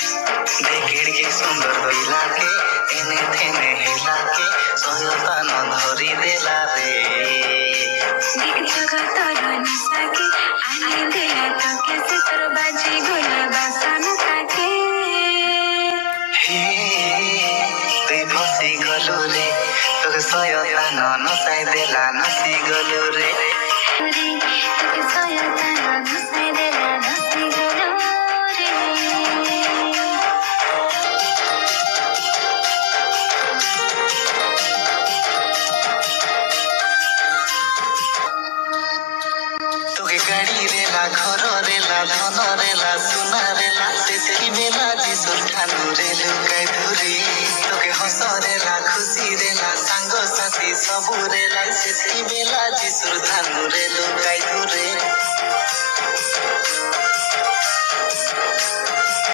देखिड़ के सुंदर होइला के एने थेने हिला के सयता न धरी देला रे देख जगह तोर निशा के आने देला तो कैसे तोर बाजी गोला बासन ताके हे तुई फसी गलु रे तोके सयता न नसाइ देला नसी गलु रे तोके सयता न नसाइ देला नसी गलु गाड़ी रेला घर रेला धन रेला सुना रेला सेती बेला जिसो ठानु रे लुकाइ धुरे तोके हंस रेला खुशी रेला सांग साथी सबु रेला सेती बेला जिसो ठानु रे लुकाइ धुरे